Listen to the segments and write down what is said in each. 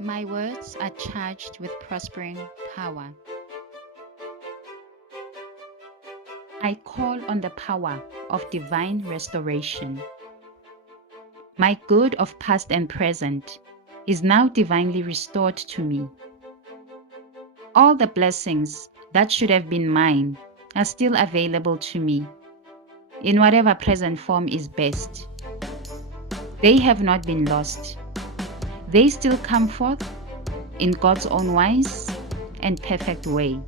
My words are charged with prospering power. I call on the power of divine restoration. My good of past and present is now divinely restored to me. All the blessings that should have been mine are still available to me, in whatever present form is best. They have not been lost. They still come forth in God's own wise and perfect way.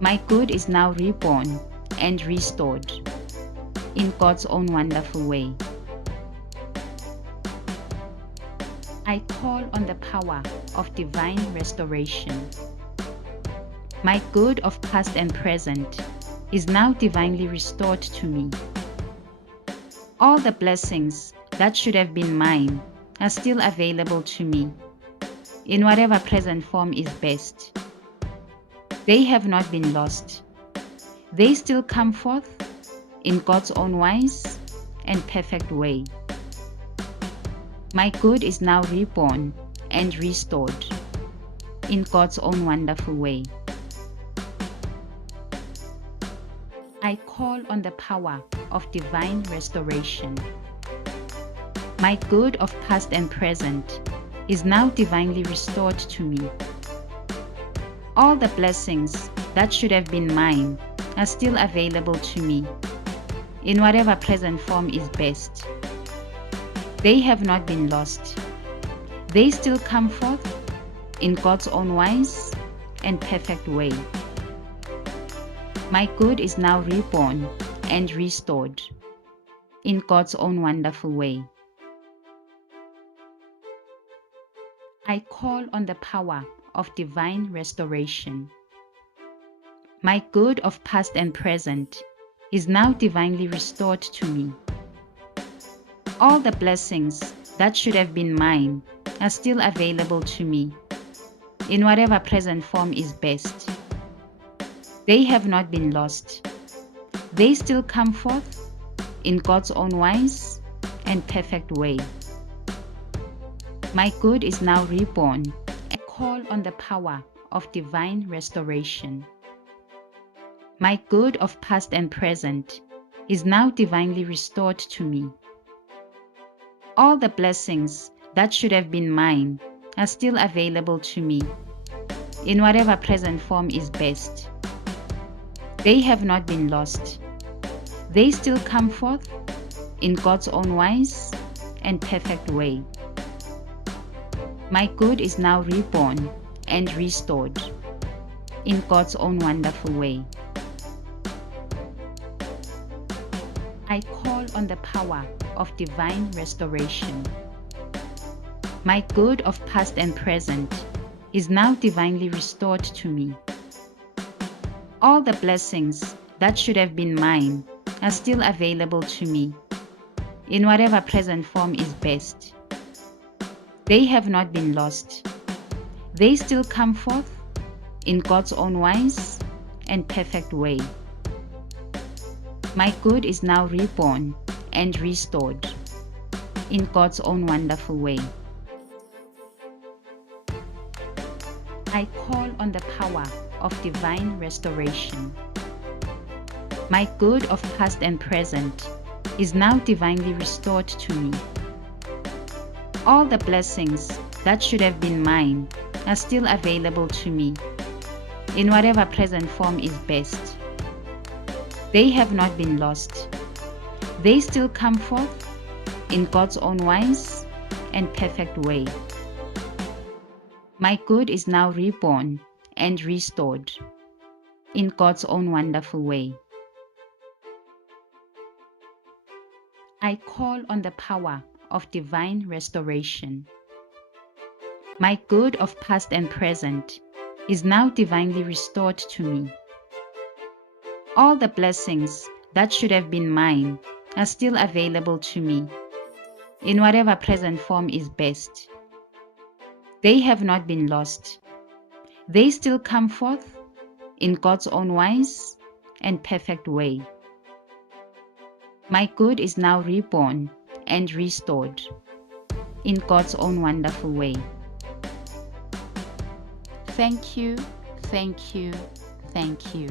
My good is now reborn and restored in God's own wonderful way. I call on the power of divine restoration. My good of past and present is now divinely restored to me. All the blessings that should have been mine are still available to me, in whatever present form is best. They have not been lost. They still come forth in God's own wise and perfect way. My good is now reborn and restored in God's own wonderful way. I call on the power of divine restoration. My good of past and present is now divinely restored to me. All the blessings that should have been mine are still available to me, in whatever present form is best. They have not been lost. They still come forth in God's own wise and perfect way. My good is now reborn and restored in God's own wonderful way. I call on the power of divine restoration. My good of past and present is now divinely restored to me. All the blessings that should have been mine are still available to me, in whatever present form is best. They have not been lost. They still come forth in God's own wise and perfect way. My good is now reborn. I call on the power of divine restoration. My good of past and present is now divinely restored to me. All the blessings that should have been mine are still available to me, in whatever present form is best. They have not been lost. They still come forth in God's own wise and perfect way. My good is now reborn and restored in God's own wonderful way. I call on the power of divine restoration. My good of past and present is now divinely restored to me. All the blessings that should have been mine are still available to me, in whatever present form is best. They have not been lost. They still come forth in God's own wise and perfect way. My good is now reborn and restored in God's own wonderful way. I call on the power of divine restoration. My good of past and present is now divinely restored to me. All the blessings that should have been mine are still available to me, in whatever present form is best. They have not been lost. They still come forth in God's own wise and perfect way. My good is now reborn and restored in God's own wonderful way. I call on the power of divine restoration. My good of past and present is now divinely restored to me. All the blessings that should have been mine are still available to me, in whatever present form is best. They have not been lost. They still come forth in God's own wise and perfect way. My good is now reborn and restored in God's own wonderful way. Thank you, thank you, thank you.